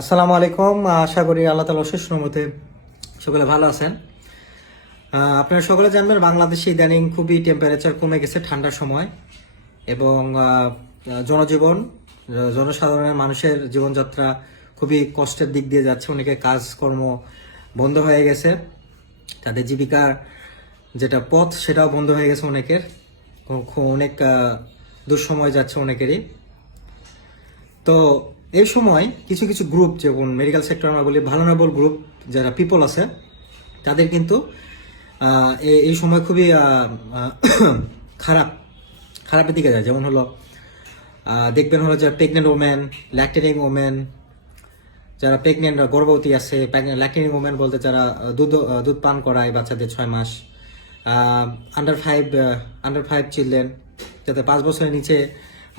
আসসালামু আলাইকুম। আশা করি আল্লাহ তাআলার অশেষ রহমতে সকলে ভালো আছেন। আপনারা সকলে জানবেন বাংলাদেশে ইদানিং খুবই টেম্পারেচার কমে গেছে ঠান্ডার সময় এবং জনজীবন জনসাধারণের মানুষের জীবনযাত্রা খুবই কষ্টের দিক দিয়ে যাচ্ছে। অনেকে কাজকর্ম বন্ধ হয়ে গেছে, তাদের জীবিকার যেটা পথ সেটাও বন্ধ হয়ে গেছে অনেকের। অনেক দুঃসময় যাচ্ছে অনেকেরই। তো এই সময় কিছু কিছু গ্রুপ, যেমন মেডিকেল সেক্টর আমরা বলি ভালনারেবল গ্রুপ, যারা পিপল আছে, তাদের কিন্তু এই সময় খুবই খারাপ খারাপের দিকে যায়। যেমন হলো দেখবেন হলো যে প্রেগনেন্ট ওমেন, ল্যাকটেটিং ওমেন, যারা প্রেগনেন্ট গর্ভবতী আছে, ল্যাকটেটিং ওমেন বলতে যারা দুধ পান করায় বাচ্চাদের 6 মাস, আন্ডার 5 চিলড্রেন, যাতে 5 বছরের নিচে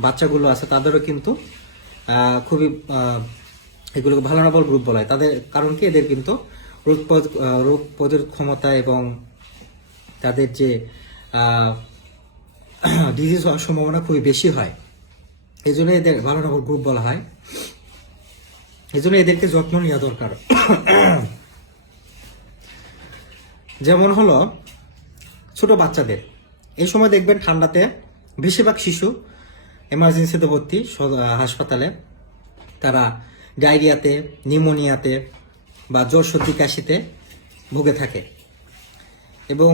বাচ্চাগুলো আছে, তাদেরও কিন্তু খুবই এগুলোকে ভালনারেবল গ্রুপ বলা হয়। তাদের কারণ কি, এদের কিন্তু রোগ প্রতিরোধ ক্ষমতা এবং তাদের যে ডিজিজ হওয়ার সম্ভাবনা খুবই বেশি হয়। এই জন্য এদের ভালনারেবল গ্রুপ বলা হয়। এই জন্য এদেরকে যত্ন নেওয়া দরকার। যেমন হলো ছোট বাচ্চাদের এই সময় দেখবেন ঠান্ডাতে বেশিরভাগ শিশু এমার্জেন্সিতে ভর্তি হাসপাতালে। তারা ডায়রিয়াতে, নিউমোনিয়াতে বা জ্বর সর্দি কাশিতে ভুগে থাকে এবং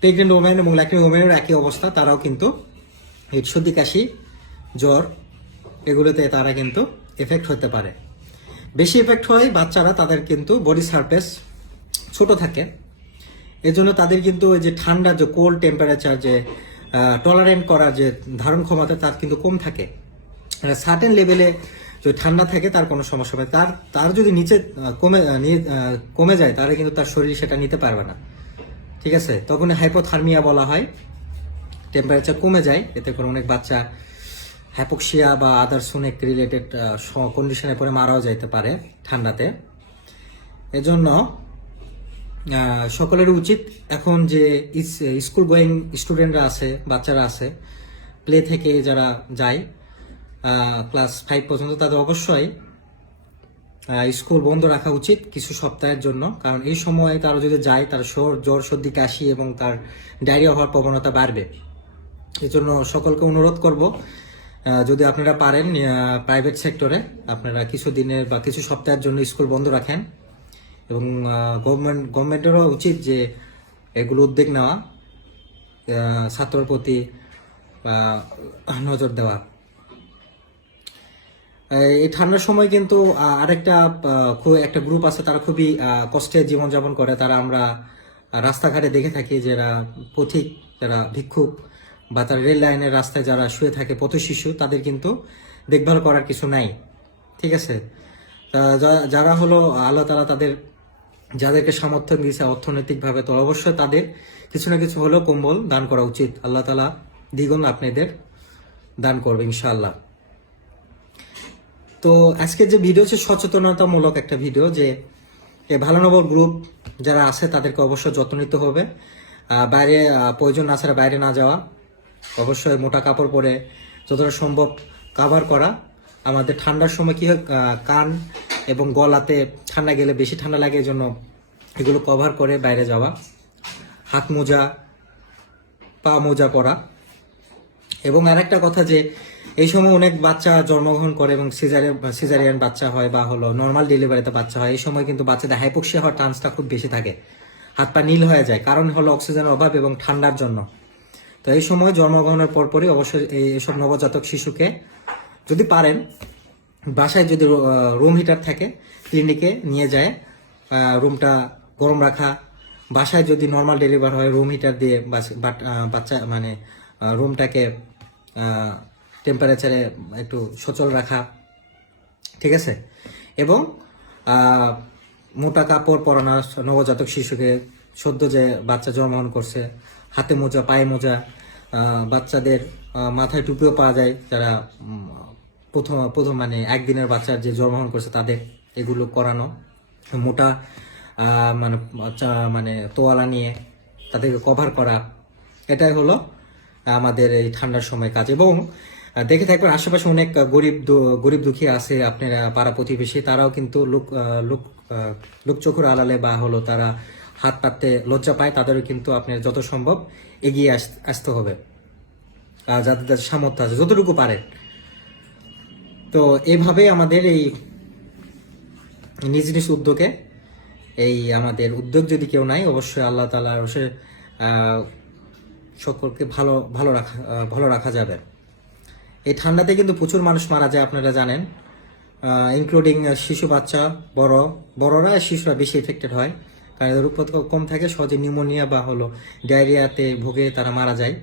প্রেগনেন্ট ওমেন এবং ল্যাকটেটিং ওমেনের একই অবস্থা। তারাও কিন্তু এই সর্দি কাশি, জ্বর, এগুলোতে তারা কিন্তু এফেক্ট হতে পারে। বেশি এফেক্ট হয় বাচ্চারা, তাদের কিন্তু বডি সারফেস ছোট থাকে। এজন্য তাদের কিন্তু ওই যে ঠান্ডা, যে কোল্ড টেম্পারেচার, যে টলারেন্ট করার যে ধারণ ক্ষমতা, তার কিন্তু কম থাকে। সার্টেন লেভেলে যদি ঠান্ডা থাকে তার কোনো সমস্যা হবে। তার যদি নিচে কমে যায়, তাহলে কিন্তু তার শরীর সেটা নিতে পারবে না। ঠিক আছে, তখন হাইপোথার্মিয়া বলা হয়। টেম্পারেচার কমে যায়, এতে করে অনেক বাচ্চা হ্যাপোক্সিয়া বা আদার্স অনেক রিলেটেড কন্ডিশনে পরে মারাও যাইতে পারে ঠান্ডাতে। এজন্য সকলের উচিত, এখন যে স্কুল গোয়িং স্টুডেন্টরা আছে, বাচ্চারা আছে, প্লে থেকে যারা যায় ক্লাস 5 পর্যন্ত, তাদের অবশ্যই স্কুল বন্ধ রাখা উচিত কিছু সপ্তাহের জন্য। কারণ এই সময়ে তারা যদি যায়, তার জ্বর সর্দি কাশি এবং তার ডায়রিয়া হওয়ার প্রবণতা বাড়বে। এই জন্য সকলকে অনুরোধ করব, যদি আপনারা পারেন প্রাইভেট সেক্টরে আপনারা কিছু দিনের বা কিছু সপ্তাহের জন্য স্কুল বন্ধ রাখেন। এবং গভর্নমেন্টেরও উচিত যে এগুলো উদ্যোগ নেওয়া, ছাত্রের প্রতি নজর দেওয়া। এই ঠান্ডার সময় কিন্তু আরেকটা একটা গ্রুপ আছে, তারা খুবই কষ্টে জীবনযাপন করে। তারা আমরা রাস্তাঘাটে দেখে থাকি, যারা পথিক, যারা ভিক্ষুক, বা তার রেল লাইনের রাস্তায় যারা শুয়ে থাকে, পথ শিশু, তাদের কিন্তু দেখভাল করার কিছু নাই। ঠিক আছে, যারা হলো আল্লাহ তাআলা যাদেরকে সামর্থ্য দিয়েছে অর্থনৈতিকভাবে, তো অবশ্যই তাদের কিছু না কিছু হলেও কম্বল দান করা উচিত। আল্লাহ তাআলা দ্বিগুণ আপনাদের দান করবে ইনশাআল্লাহ। তো আজকের যে ভিডিও হচ্ছে সচেতনতামূলক একটা ভিডিও, যে এই ভালনারেবল গ্রুপ যারা আছে তাদেরকে অবশ্যই যত্ন নিতে হবে। বাইরে প্রয়োজন না ছাড়া বাইরে না যাওয়া, অবশ্যই মোটা কাপড় পরে যতটা সম্ভব কাভার করা। আমাদের ঠান্ডার সময় কি হয়, কান এবং গলাতে ঠান্ডা গেলে বেশি ঠান্ডা লাগে, এই জন্য এগুলো কভার করে বাইরে যাওয়া। হাত মোজা, পা মোজা পরা। এবং আরেকটা কথা, যে এই সময় অনেক বাচ্চা জন্মগ্রহণ করে এবং সিজারিয়ান বাচ্চা হয় বা হলো নর্মাল ডেলিভারিতে বাচ্চা হয়। এই সময় কিন্তু বাচ্চাদের হাইপোক্সিয়া হওয়ার চান্সটা খুব বেশি থাকে, হাত পা নীল হয়ে যায়, কারণ হলো অক্সিজেনের অভাব এবং ঠান্ডার জন্য। তো এই সময় জন্মগ্রহণের পরপরই অবশ্যই এইসব নবজাতক শিশুকে যদি পারেন, বাসায় যদি রুম হিটার থাকে, ক্লিনিকে নিয়ে যায় রুমটা গরম রাখা। বাসায় যদি নর্মাল ডেলিভার হয়, রুম হিটার দিয়ে বাচ্চা মানে রুমটাকে টেম্পারেচারে একটু সচল রাখা। ঠিক আছে, এবং মোটা কাপড় পরানো নবজাতক শিশুকে, সদ্য যে বাচ্চা জন্মগ্রহণ করছে, হাতে মোজা, পায়ে মোজা, বাচ্চাদের মাথায় টুপিও পাওয়া যায়, যারা প্রথম মানে একদিনের বাচ্চার যে জন্মগ্রহণ করছে তাদের, এগুলো করানো। মোটা মানে তোয়ালা নিয়ে তাদেরকে কভার করা। এটাই হলো আমাদের এই ঠান্ডার সময় কাজ। এবং দেখে থাকবেন আশেপাশে অনেক গরিব দুঃখী আছে আপনার পাড়া প্রতিবেশী, তারাও কিন্তু লোক চোখের আড়ালে বা হলো তারা হাত পাততে লজ্জা পায়, তাদেরও কিন্তু আপনার যত সম্ভব এগিয়ে আসতে হবে, যাদের যাদের সামর্থ্য আছে যতটুকু পারেন। তো এইভাবেই আমাদের এই নিজ নিজ উদ্যোগে, এই আমাদের উদ্যোগ যদি কেউ নাই, অবশ্যই আল্লাহ তাআলা অবশ্যই সকলকে ভালো রাখা যাবে। এই ঠান্ডাতে কিন্তু প্রচুর মানুষ মারা যায়, আপনারা জানেন, ইনক্লুডিং শিশু, বাচ্চা, বড়রা শিশুরা বেশি এফেক্টেড হয়, কারণ রোগ প্রতিরোধ কম থাকে, সহজে নিউমোনিয়া বা হলো ডায়রিয়াতে ভুগে তারা মারা যায়।